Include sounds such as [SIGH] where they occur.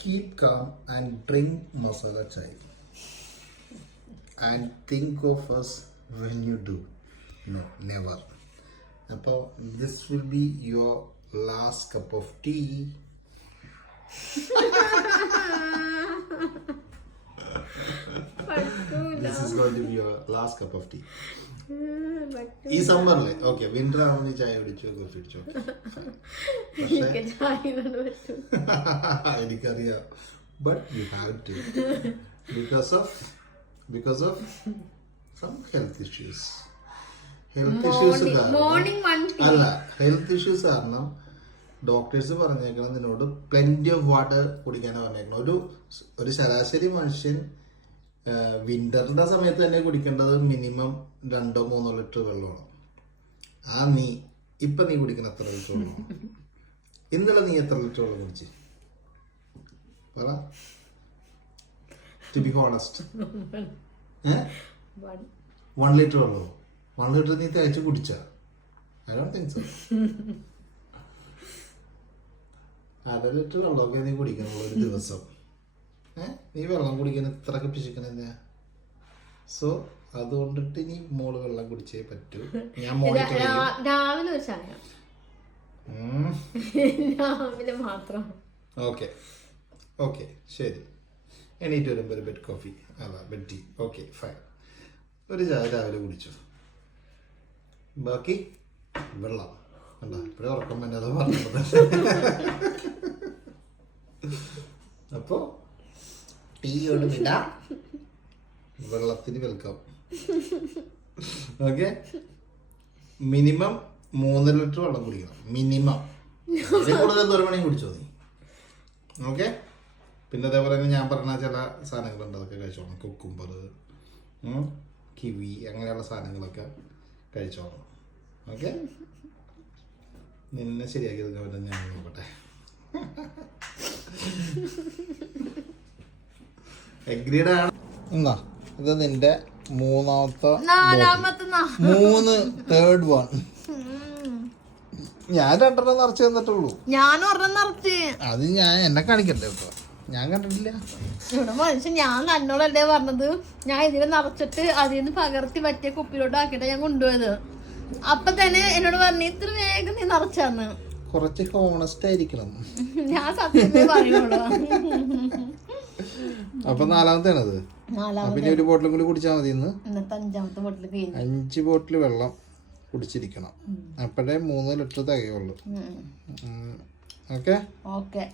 keep calm and drink masala chai. And think of us when you do. No, never. അപ്പോൾ this will be your last cup of tea [LAUGHS] [LAUGHS] this is going to be your last cup of tea [LAUGHS] ഈ സമ്മറിൽ okay winter ആവുമ്പോൾ ചായ കുടിച്ചു coffee കുടിച്ചോ? [LAUGHS] [LAUGHS] എനിക്കറിയാം. But you have to because of because of some health issues health issues അല്ല health issues കാരണം doctors പറഞ്ഞേക്കണം നിന്നോട് പ്ലെന്റി ഓഫ് വാട്ടർ കുടിക്കാനാണ് പറഞ്ഞേക്കണം ഒരു ഒരു ശരാശരി മനുഷ്യൻ വിന്ററിന്റെ സമയത്ത് തന്നെ കുടിക്കേണ്ടത് മിനിമം രണ്ടോ മൂന്നോ ലിറ്റർ വെള്ളമാണ്. ആ നീ ഇപ്പൊ നീ കുടിക്കുന്ന എത്ര ലിറ്റർ വെള്ളം ഇന്നലെ നീ എത്ര ലിറ്റർ വെള്ളം കുടിച്ച്? പറ. To be honest one litre വെള്ളമോ? വൺ ലിറ്റർ നീ തേച്ച് കുടിച്ചാ? ഐ ഡോണ്ട് തിങ്ക് സോ അര ലിറ്റർ വെള്ളമൊക്കെ നീ കുടിക്കണുള്ളൂ ഒരു ദിവസം. നീ വെള്ളം കുടിക്കാൻ ഇത്രക്ക് പിശിക്കണെന്നാ സോ അതുകൊണ്ടിട്ട് നീ മോൾ വെള്ളം കുടിച്ചേ പറ്റൂ. ഞാൻ മോണിറ്റർ ചെയ്യും രാ- രാവിലെ ഒരു ചായ. ഉം. രാവിലെ മാത്രം. ഓക്കെ ഓക്കെ ശരി. എണീറ്റ് വരുമ്പോൾ ഒരു ബെഡ് കോഫി അല്ല ബെഡ് ടീ ഓക്കെ ഫൈൻ ഒരു ചായ രാവിലെ കുടിച്ചു. ബാക്കി വെള്ളം. കണ്ട? ഇപ്പോഴേ ഉറക്കം വേണ്ടത് പറഞ്ഞത്. അപ്പോ ടീയോട് വിട വെള്ളത്തിന് വെൽക്കം ഓക്കെ മിനിമം മൂന്നര ലിറ്റർ വെള്ളം കുടിക്കണം. മിനിമം. കൂടുതൽ ഒരു മണി കുടിച്ചോ നീ? ഓക്കെ പിന്നെ അതേപോലെ തന്നെ ഞാൻ പറഞ്ഞ ചില സാധനങ്ങളുണ്ട്. അതൊക്കെ കഴിച്ചോണം കുക്കുംബർ കിവി അങ്ങനെയുള്ള സാധനങ്ങളൊക്കെ കഴിച്ചോണം ഓക്കെ നിന്നെ ശരിയാക്കി എടുക്കാൻ പറ്റുന്ന ഞാൻ നോക്കട്ടെ. എഗ്രീഡ് ആണ്. എന്നാ ഇത് നിന്റെ മൂന്നാമത്തെ മൂന്ന് തേർഡ് വൺ ഞാൻ രണ്ടെണ്ണം നിറച്ച് തന്നിട്ടുള്ളൂ. ഞാൻ ഒരെണ്ണം നിറച്ച്. അത് ഞാൻ എന്നെ കാണിക്കണ്ടേ ഇപ്പൊ? ഞാൻ കണ്ടിട്ടില്ല. ഇവിടെ മനുഷ്യൻ? ഞാൻ തന്നോടല്ലേ പറഞ്ഞത്? ഞാൻ ഇതിനെ നിറച്ചിട്ട് അതിൽ നിന്ന് പകർത്തി പറ്റിയ കുപ്പിയിലോട്ട് ആക്കിയിട്ട് ഞാൻ കൊണ്ടുപോയത്. അപ്പൊ തന്നെ എന്നോട് പറഞ്ഞു ഇത്ര വേഗം നീ നിറച്ചാന്ന് കുറച്ച് ഹോണസ്റ്റ് ആയിരിക്കണം. ഞാൻ സത്യമേ പറയുള്ളൂ. അപ്പൊ നാലാമത്തേണത്. പിന്നെ ഒരു ബോട്ടിലും കൂടി കുടിച്ചാൽ മതി ഇന്ന്. അഞ്ച് ബോട്ടിൽ വെള്ളം കുടിച്ചിരിക്കണം. അപ്പോഴേ മൂന്ന് ലിറ്റർ തികയുള്ളൂ. ഓക്കെ? ഓക്കെ.